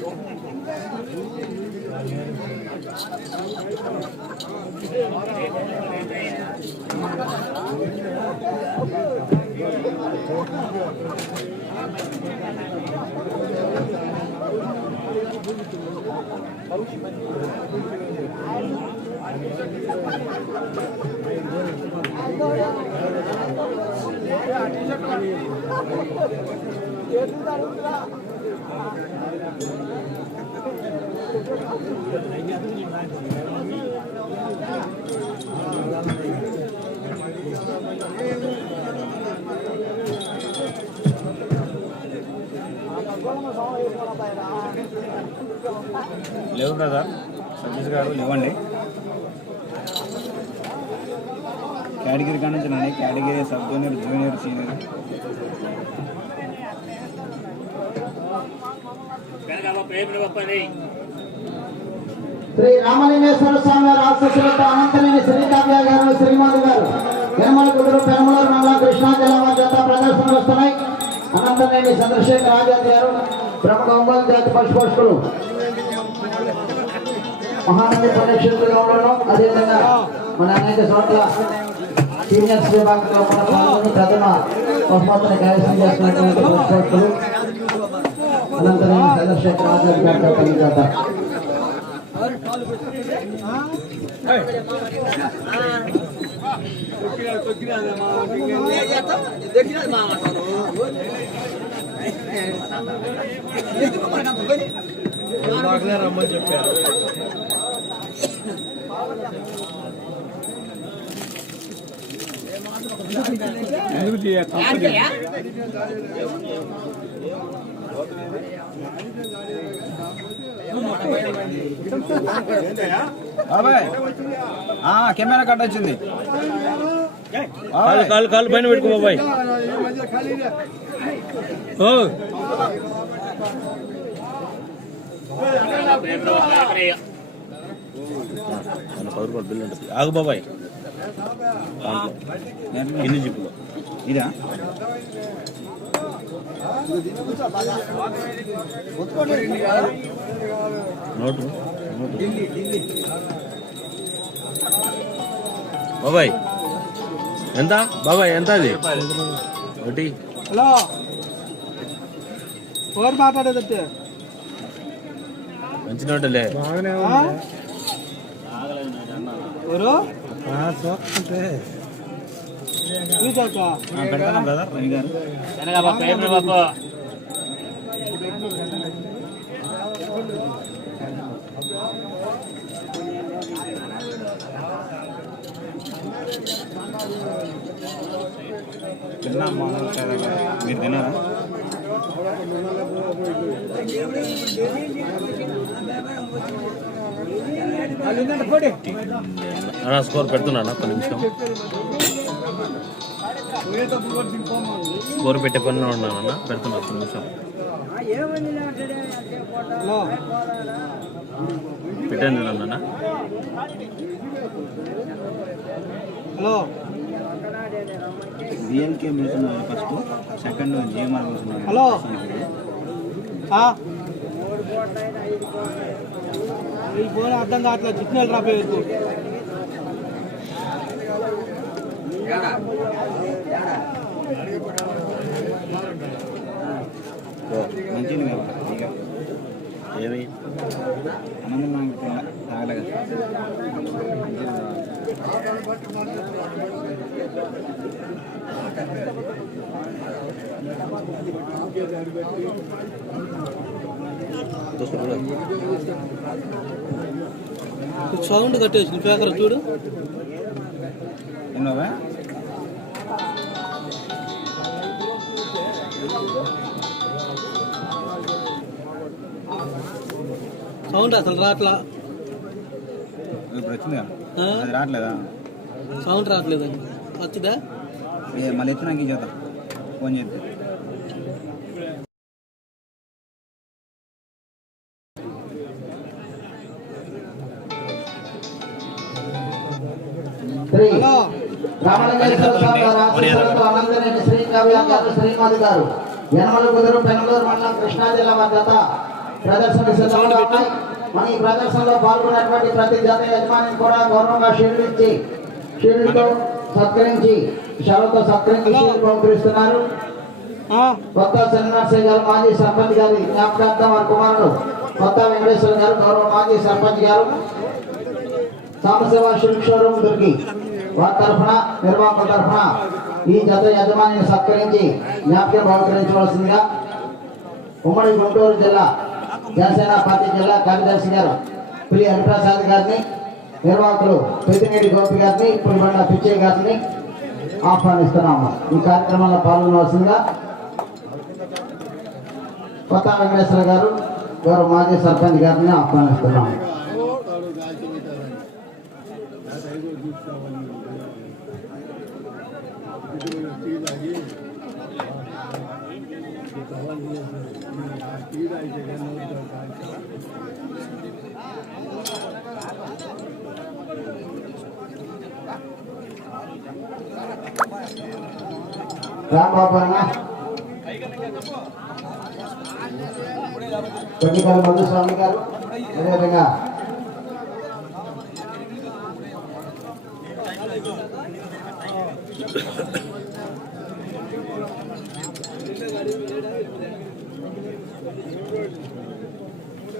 T shirt లేవు brother. Satish గారు లేవండి. కేటగిరీ కాడ నుంచి Nani category sub junior junior senior. Shri Ramalingeswara Swamy గారు ఆశీస్సులతో అనంతలేని శ్రీకావ్య గారు శ్రీమాధు గారు యనమల కుదురు పెనమలూరు మండలం కృష్ణా జిల్లా వారి చేత ప్రదర్శనలు వస్తున్నాయి. అనంతలేని చంద్రశేఖర్ ఆజాద్ గారు ప్రముఖ ఒంగోలు జాతి పశుపోషకులు. మహానంది పుణ్యక్షేత్రంలో ఉండడం అదేవిధంగా మన అనేక చోట్ల సీనియర్స్ విభాగంలో మన ప్రథమ బహుమతిని కైవసం చేస్తున్నటువంటి పశుపోషకులు. అనంతనేని చంద్రశేఖర్ ఆజాద్ గారితో కలిగి బాబాయ్. ఆ, కెమెరా కట్ వచ్చింది. కాలు కాలు కాలు పైన పెట్టుకో బాబాయ్. ఓ. పది రూపాయలు బిల్లు ఉంటుంది ఆగు బాబాయ్. జిప్పులో ఇదా. బాబాయ్ ఎంత? బాబాయ్ ఎంత అది? ఒకటి. హలో. ఎవరు మాట్లాడేదంటే మంచి నోటలే. ఎవరు? చూసాక ఆ, పెడతాను బ్రదర్ రవి గారు తిన్నా మామూలు మీరు తిన్నారా స్కోర్ పెడుతున్నా పది నిమిషం. స్కోర్ పెట్టే పనిలో ఉన్నానన్నా పెడుతున్నా ఒక నిమిషం. హలో. పెట్టాను చూడన్నా hello BNK first second GMR మిల్తున్నారు hello. ఆ? ఈ ఫోన్ అర్థం కావట్లేదు. సిగ్నల్ రాబోయేది మంచిది కదా ఇక ఏమి ఆనందం నాకు తాగలే కదా చూసుకో చూడు. సౌండ్ కట్టేసి పేకర చూడు ఎన్నోవా సౌండ్ అసలు రాట్లా ఇప్పుడు వచ్చింది? అది రావట్లేదా? సౌండ్ రావట్లేదండి వచ్చిందా? ఏ, మళ్ళీ ఎత్తినాక చేద్దాం ఫోన్ చేద్దాం హలో రామలింగేశ్వర స్వామి వారి ఆశీస్సులతో అనంతనేని శ్రీ కావ్య గారు. యనమల కుదురు పెనమలూరు మండలం కృష్ణా జిల్లా వారి సిద్ధంగా ఉన్నాయి మన ఈ ప్రదర్శనలో పాల్గొన్నటువంటి ప్రతి జత యజమాని కూడా గౌరవంగా షీల్డ్ ఇచ్చి షీల్డ్తో సత్కరించి షరతో సత్కరించి ఆ, కొత్త శ్రీనివాసయ్య గారు మాజీ సర్పంచ్ గారి జ్ఞాపకార్థం వారి కుమారుడు కొత్త వెంకటేశ్వర గారు గౌరవ మాజీ సర్పంచ్ గారు. సాంబశివ షిల్క్ షోరూమ్ దుర్గి వారి తరఫున నిర్వాహకుల తరఫున ఈ జత యజమానిని సత్కరించి జ్ఞాపకం బహుకరించవలసిందిగా ఉమ్మడి గుంటూరు జిల్లా జనసేన పార్టీ జిల్లా కార్యదర్శి గారు పులి హరిప్రసాద్ గారిని నిర్వాహకులు పెద్దినేడి గోపి గారిని పులిబండ పిచ్చయ్య గారిని ఆహ్వానిస్తున్నాము. ఈ కార్యక్రమంలో పాల్గొనవలసిందిగా కొత్త వెంకటేశ్వర గారు గౌరవ మాజీ సర్పంచ్ గారిని ఆహ్వానిస్తున్నాము రాంబాబు అన్న పెళ్ళికల మధుస్వామి గారు అదేవిధంగా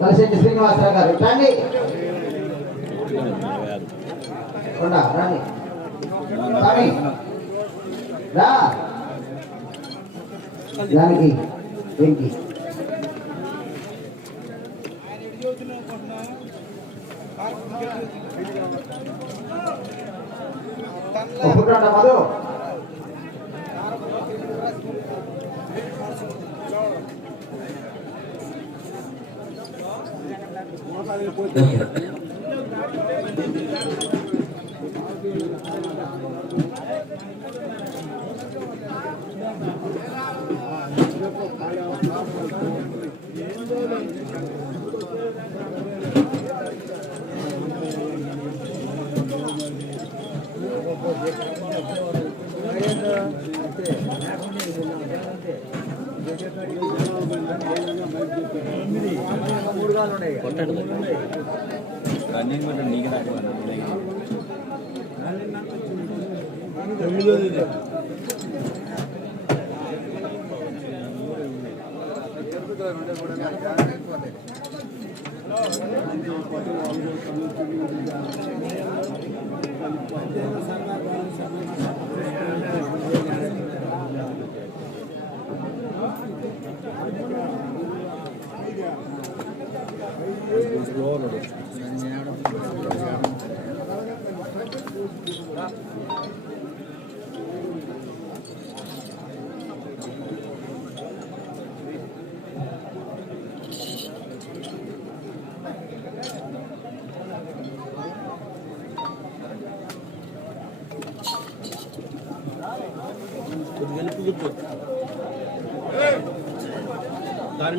కలిసి శ్రీనివాసరావు గారు. రండి. ఉండా, రండి. స్వామి రా. దానికి వెంకి கன்னியாகுமரி நீங்கள் தான்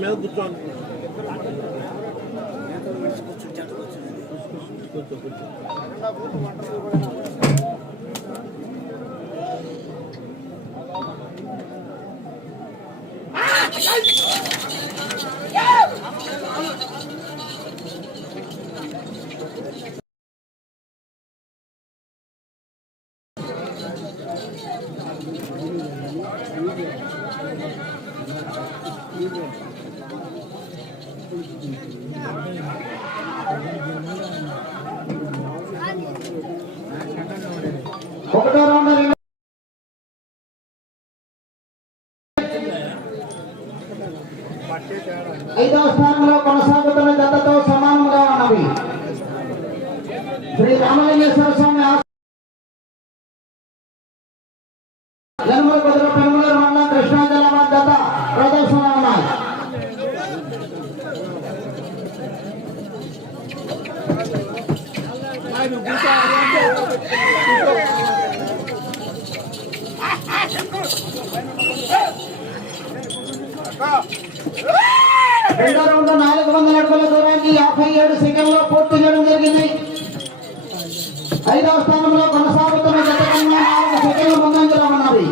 మీద కూర్చోండి Thank you. ఒకటో రౌండ్ ఐదవ స్థానంలో కొనసాగుతున్న రెండో రౌండ్ నాలుగు వందల అడుగుల దూరాన్ని యాభై ఏడు సెకండ్లో పూర్తి చేయడం జరిగింది. ఐదవ స్థానంలో కొనసాగుతున్న గత నాలుగు సెకండ్లు ముందంజలో ఉన్నది.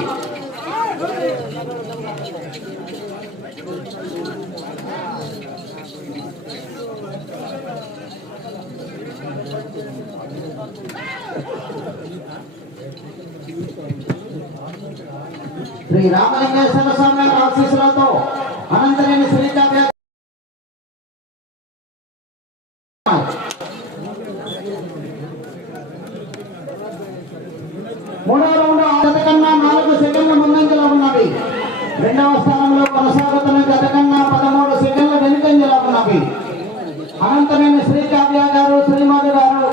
శ్రీ రామలింగేశ్వర స్వామి ఆశీస్సులతో వెనుకంజలో అనంతమైన శ్రీ శ్రీకావ్య గారు శ్రీమాధు గారు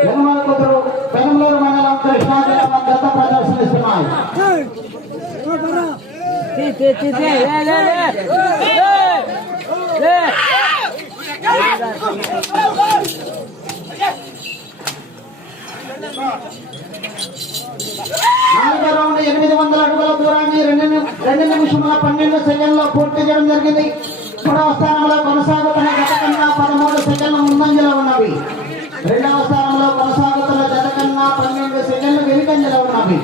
యనమల కుదురు పెనమలూరు మండలం కృష్ణా జిల్లా ప్రదర్శన ప్రదర్శనిస్తున్నాయి నాలుగో రౌండ్ ఎనిమిది వందల అడుగుల దూరాన్ని రెండు రెండు నిమిషముల పన్నెండు సెకండ్లో పూర్తి చేయడం జరిగింది. మూడవ స్థానంలో కొనసాగుతున్న గత కన్నా పదమూడు సెకండ్ల ముందంజలో ఉన్నవి రెండవ స్థానంలో కొనసాగుతున్న గత కన్నా పన్నెండు సెకండ్లు వెనుకంజలో ఉన్నవి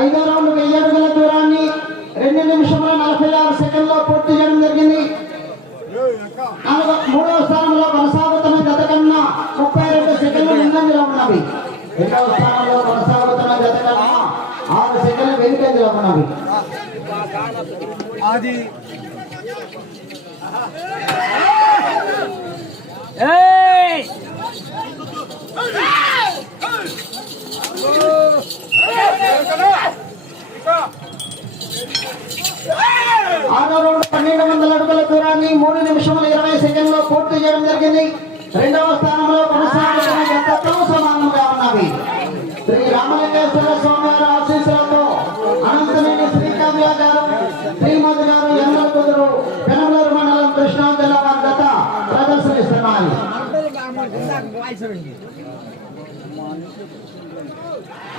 ఐదో రౌండ్ వెయ్యి అడుగుల దూరాన్ని రెండు నిమిషముల నలభై ఆరు సెకండ్లో పూర్తి చేయడం జరిగింది నాలుగో మూడవ స్థానంలో కొనసాగుతున్న గత కన్నా ముప్పై రెండు సెకండ్లు ముందంజలో ఉన్నవి రెండవ స్థానంలో కొనసాగుతున్న గత కన్నా ఆరు సెకండ్లు వెనుకంజలో ఉన్నవి అది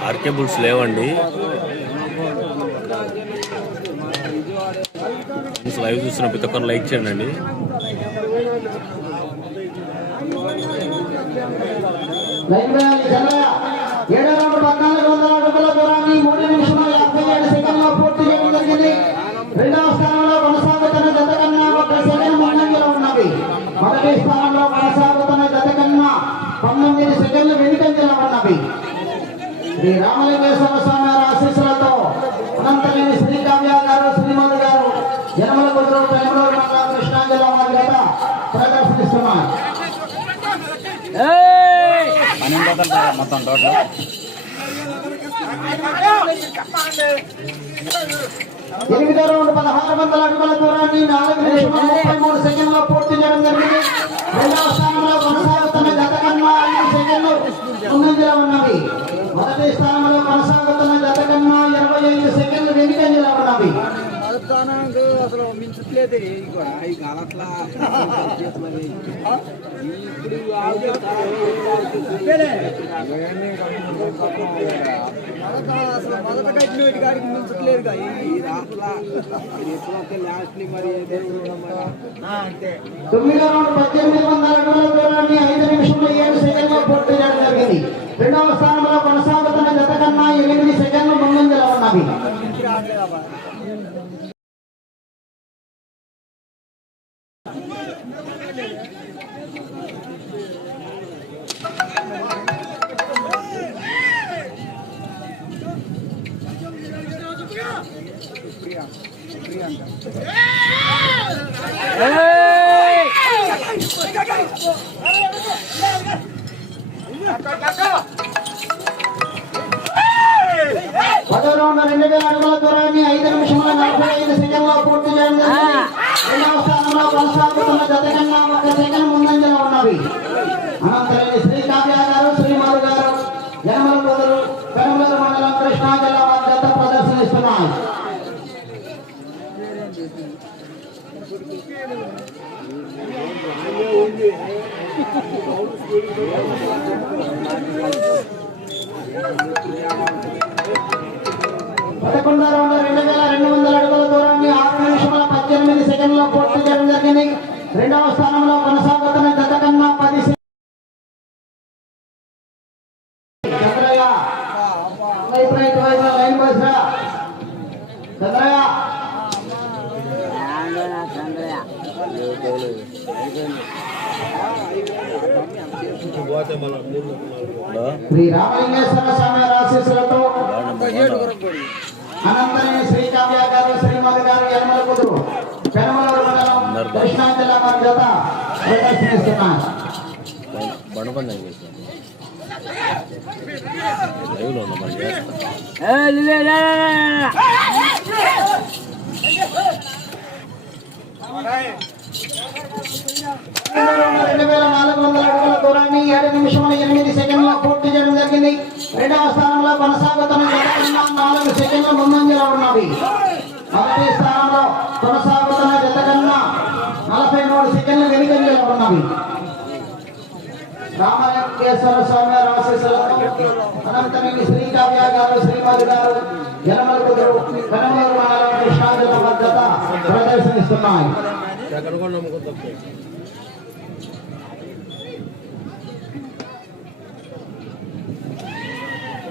ఆర్కే బుల్స్ లేవండి లైవ్ చూస్తున్న ప్రతి ఒక్కరు లైక్ చేయండి. అండి పద్నాలుగు వందల అడుగుల దూరాన్ని శ్రీ రామలింగేశ్వర స్వామి వారి ఆశీస్సులతో అనంతలేని శ్రీకావ్య గారు శ్రీమతి గారు జనమల కుదురు బెంగళూరు మండలం కృష్ణా జిల్లా వారి గత ప్రదర్శనిస్తున్నారు మొత్తం టోటల్ ఎనిమిదో రౌండ్ పదహారు వందల అడుగుల దూరాన్ని నాలుగు నిమిషముల ముప్పై మూడు సెకండ్లో పూర్తి చేయడం జరిగింది. రెండవ స్థానంలో కొనసాగుతున్న గత కన్నా ఐదు సెకండ్లు ముందంజలో ఉన్నవి. మొదటి స్థానంలో కొనసాగుతున్న గత కన్నా ఇరవై ఐదు సెకండ్లు వెనుకంజలో ఉన్నవి అడుగుతానంటే అసలు మించట్లేదు అసలు మొదట కట్టిన కాడికి మించట్లేదు తొమ్మిదో పద్దెనిమిది వందల అడుగుల దూరాన్ని ఐదు నిమిషంలో ఏడు సెకండ్లో పూర్తి చేయడం జరిగింది. రెండవ స్థానంలో కొనసాగుతున్న జత కన్నా ఎనిమిది సెకండ్లు ముందంజలో ఉన్నవి కొనసాగుతున్న జత కన్నా ఒక సెకండ్ ముందంజలో ఉన్నవి అనంతరం శ్రీ శ్రీకావ్య గారు శ్రీమారు గారు యనమల కుదురు పెనమలూరు మండలం కృష్ణా జిల్లా వారి జత ప్రదర్శనిస్తున్నారు పదకొండు రౌండ్ రెండు వేల రెండు వందల అడుగుల దూరాన్ని ఆరు సెకండ్లో పూర్తి చేయడం జరిగింది రెండవ స్థానంలో కొనసాగుతున్న గత కన్నా పది చంద్రయ్య లైన్ బస్ చంద్రయ్య శ్రీ రామలింగేశ్వర స్వామి ఆశీస్సులతో అనంతరం శ్రీకావ్య గారు శ్రీమతి గారు యనమల కుదురు మండలం మన జత ప్రదర్శనిస్తున్నారు రెండు వేల నాలుగు వందల అడుగుల దూరాన్ని ఏడు నిమిషముల ఎనిమిది సెకండ్ల పూర్తి చేయడం జరిగింది రెండవ స్థానంలో కొనసాగుతున్న నాలుగు సెకండ్ల ముందంజలో ఉన్నవి మొదటి స్థానంలో కొనసాగుతున్న జత కన్నా నలభై మూడు సెకండ్ల వెనుకంజలో రామలింగేశ్వర స్వామి వారి అనంతమైన అనంతనేని శ్రీకావ్య గారు శ్రీమతి గారు యనమల కుదురు కనమూరు మండలం కృష్ణా జిల్లా ప్రదర్శనిస్తున్నాయి. ఎక్కడ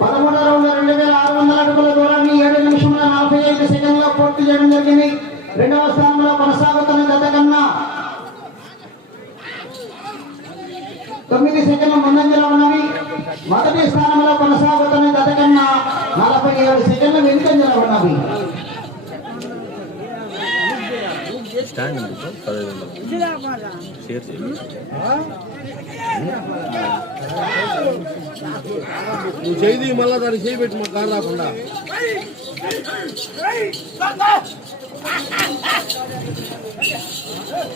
పదమూడు రౌండ్ రెండు వేల ఆరు వందల అడుగుల దూరాన్ని ఏడు నిమిషముల నలభై ఐదు సెకండ్లో పూర్తి చేయడం జరిగింది. రెండవ స్థానంలో కొనసాగుతున్న గత కన్నా తొమ్మిది సెకండ్ల ముందంజలో ఉన్నవి మొదటి స్థానంలో కొనసాగుతున్న గత కన్నా నలభై ఏడు సెకండ్ల వెనుకంజలో ఉన్నవి నువ్వు చేయి మళ్ళా దాన్ని చేయి పెట్టి మా కారు రాకుండా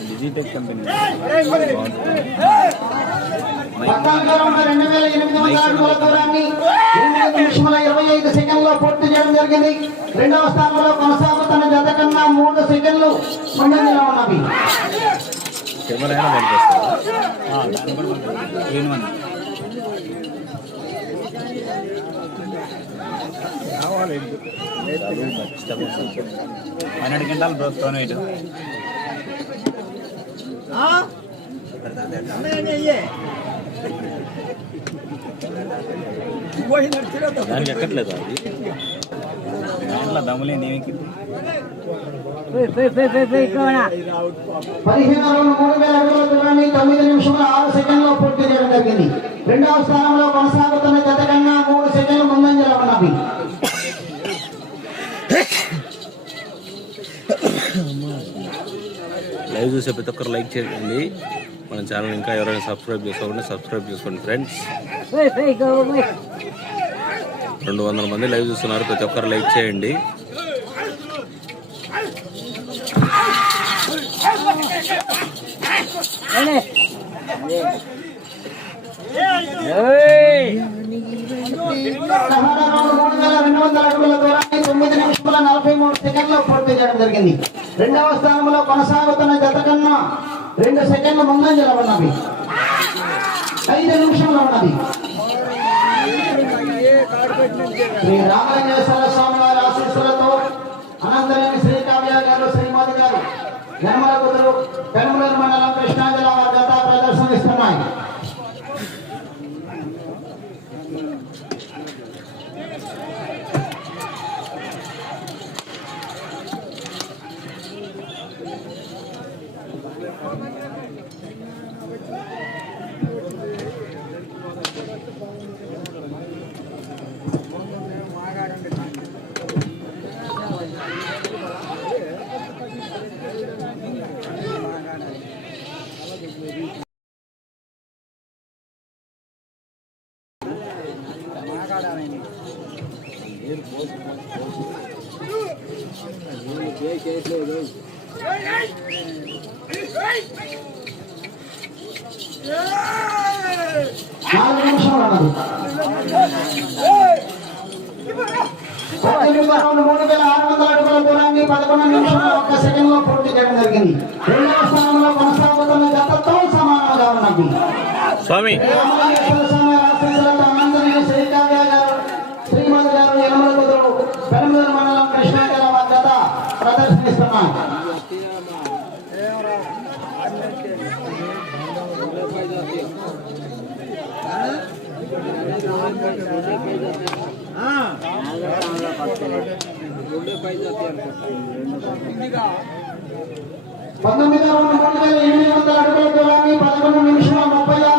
డిజిటెక్ కంపెనీ పద్నాలుగు రౌండ్ వేల ఎనిమిది వందల అడుగుల దూరాన్ని ఎనిమిది నిమిషముల ఇరవై ఐదు సెకండ్లో పూర్తి చేయడం జరిగింది రెండవ స్థానంలో కొనసాగుతున్న జత కన్నా మూడు సెకండ్లు ముందంజలో ఉన్నవి కెమెరా అయినా పన్నెండు గంటలు బ్రో త్రోన్ వెయిట్. దానికి ఎక్కట్లేదు అది? దాంట్లో దమ్ములే నేమికి పదిహేను రౌండ్ మూడు వేల అడుగుల దూరాన్ని తొమ్మిది నిమిషముల ఆరు సెకండ్లో పూర్తి చేయడం జరిగింది. రెండవ స్థానంలో కొనసాగుతున్న జత కన్నా మూడు సెకండ్లు ముందంజలో ఉన్నవి లైవ్ చూసే ప్రతి ఒక్కరు లైక్ చేయండి. మన ఛానల్ ఇంకా ఎవరైనా సబ్స్క్రైబ్ చేసుకోండి సబ్స్క్రైబ్ చేసుకోండి ఫ్రెండ్స్. రెండు వందల మంది లైవ్ చూస్తున్నారు ప్రతి ఒక్కరు లైక్ చేయండి. రెండు వందల అడుగుల తొమ్మిది నిమిషముల నలభై మూడు సెకండ్లో పూర్తి చేయడం జరిగింది. రెండవ స్థానంలో కొనసాగుతున్న జత కన్నా రెండు సెకండ్లు ముందంజలో ఉన్నవి ఐదు నిమిషంలో ఉన్నది. శ్రీ రామలింగేశ్వర స్వామి వారి ఆశీస్సులతో అనంతరేని శ్రీకావ్య గారు శ్రీమతి గారు యనమల కుదురు పెనుమలూరు మండలం కృష్ణా జిల్లా వారి జత ప్రదర్శనిస్తున్నాయి నాలుగు నిమిషాలు ఉన్నది పద్దెనిమిది రౌండ్ మూడు వేల ఆరు వందల అడుగుల దూరాన్ని పదకొండు నిమిషంలో ఒక్క సెకండ్లో పూర్తి చేయడం జరిగింది రెండవ స్థానంలో కొనసాగుతున్న గతతో సమానంగా ఉన్నది స్వామి రామలింగేశ్వర స్వామి ఆశీస్సులతో అనంతనేని శ్రీకావ్య గారు శ్రీమతి గారు యనమల కుదురు పెనమలూరు మండలం కృష్ణా జిల్లా వారి జత ప్రదర్శనిస్తున్నాయి పంతొమ్మిది వందల ఎనిమిది వందల అడుగుల దూరాన్ని పదకొండు నిమిషాల ముప్పై ఆరు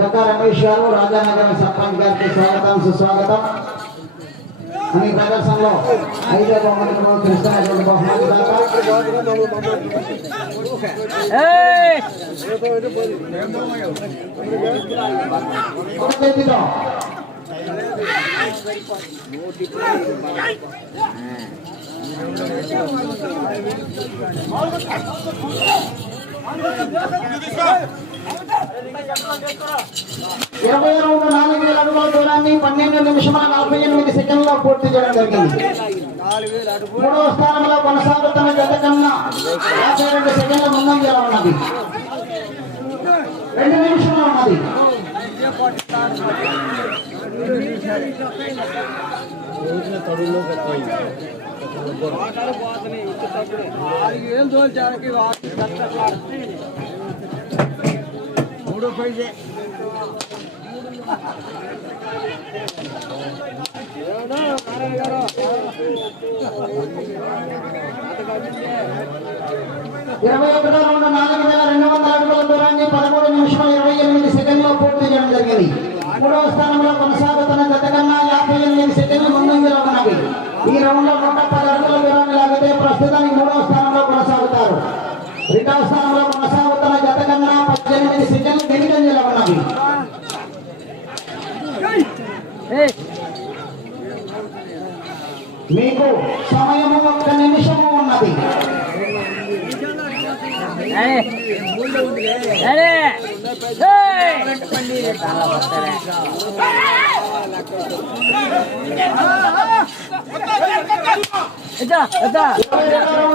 జత రమేష్ గారు రాజానగరం సర్పంచ్ గారికి స్వాగతం సుస్వాగతం. అని ప్రదర్శనలో ఐదో బహుమతులు కృష్ణాటువంటి బహుమతి దాకా ఒక చేతితో ఇరవై రెండు నాలుగు వేల అడుగుల దూరాన్ని పన్నెండు నిమిషముల నలభై ఎనిమిది సెకండ్లో పూర్తి చేయడం జరిగింది. మూడవ స్థానంలో కొనసాగుతున్న గత కన్నా యాభై రెండు సెకండ్ల ముందంజలో ఉన్నది. రెండు నిమిషంలో ఉన్నది. ఆటలు పోతున్నాయి. ఆరు వేలు తోల్చానికి మూడు పైసే ఇరవై ఒకటో రెండు నాలుగు వేల రెండు వందల అడుగుల దూరాన్ని పదమూడు నిమిషం ఇరవై ఎనిమిది సెకండ్లో పూర్తి చేయడం జరిగింది. మూడవ స్థానంలో కొనసాగుతున్న గత కన్నా యాభై ఎనిమిది సెకండ్లు ముందంజలో ఉన్నవి ఈ రౌండ్లో నూట పది అడుగుల దూరాన్ని లాగితే ప్రస్తుతానికి మూడవ స్థానం మీకు సమయము ఒక్క నిమిషము ఉన్నది.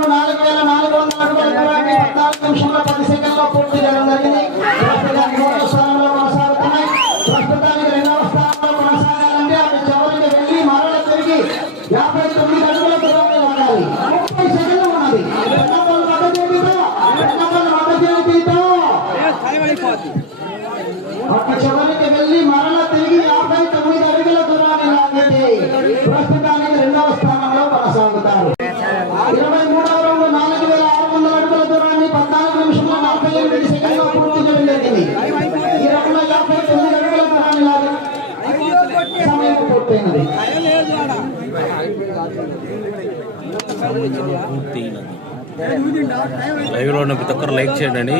నాలుగు వేల నాలుగు వందల నిమిషంలో పది సెకండ్లో పూర్తి చేయడం జరిగింది. ప్రస్తుతానికి రెండవ లైవ్లో ఉన్న ప్రతి ఒక్కరు లైక్ చేయండి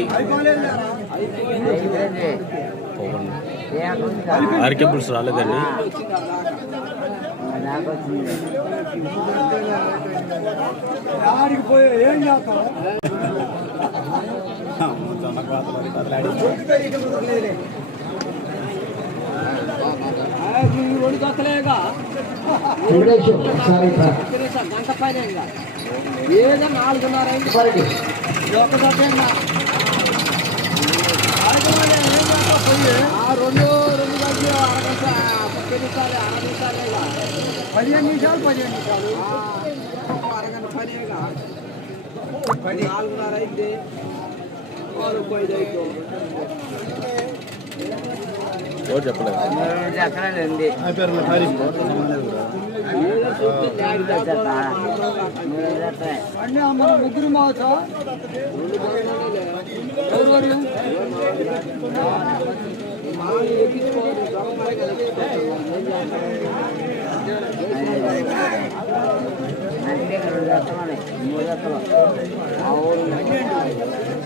ఆర్కేబుల్స్ రాలేదండి. ఏం ఒకసారి. గంట పైన ఇంకా ఏదో నాలుగున్నర అయింది. ఒకసారి ఒక దొక్క ఆ రెండు రెండు గంటలు అరగంట ముప్పై నిమిషాలు అర నిమిషాలేగా పదిహేను నిమిషాలు. పదిహేను నిమిషాలు అరగంట పనేగా నాలుగున్నర అయింది. నాలుగు ఐదు ఎవరు చెప్పలేదు? అన్నీ మన ముగ్గురు మాత ఎవరు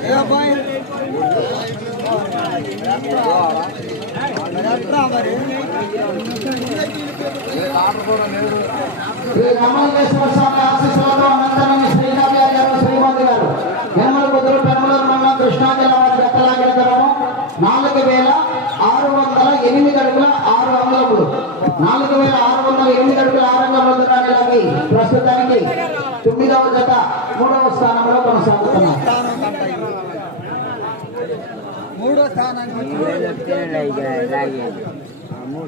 ఏ అబ్బాయి ఎట్లా మరి శ్రీ రమణేశ్వర స్వామి ఆశీస్సులతో అనంతరం శ్రీనవ్యారి గారు శ్రీమంతి గారు వెమ్మల కుదురు పెమ్మలూరు మండలం కృష్ణా జిల్లా నాలుగు వేల ఆరు వందల ఎనిమిది అడుగుల ఆరు అంగములు నాలుగు వేల ఆరు వందల ఎనిమిది అడుగుల ఆరు అంగములు రాణిలకి ప్రస్తుతానికి తొమ్మిదవ జత మూడవ స్థానంలో కొనసాగుతున్నారు. మూడో స్థానానికి మూడు